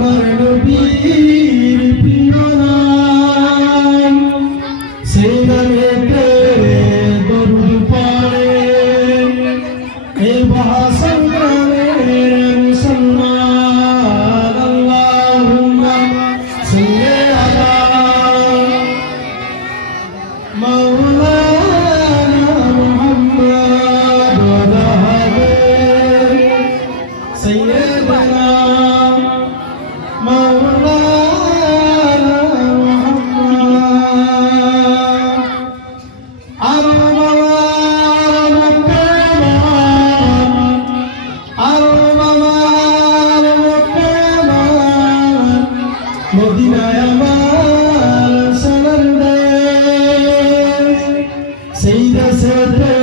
আমার নবীর প্রিয় নাম সেই নামেতে দরুদ পড়ে এই মহাসংগ্রামের মুসলমান আল্লাহুম্মা সাল্লি আলা মাওলানা মুহাম্মদ ওয়া আলি সাইয়্যিদানা মাওলানা মুহাম্মদ মদিনায় আমার সোনার দেশ সেই দেশেতে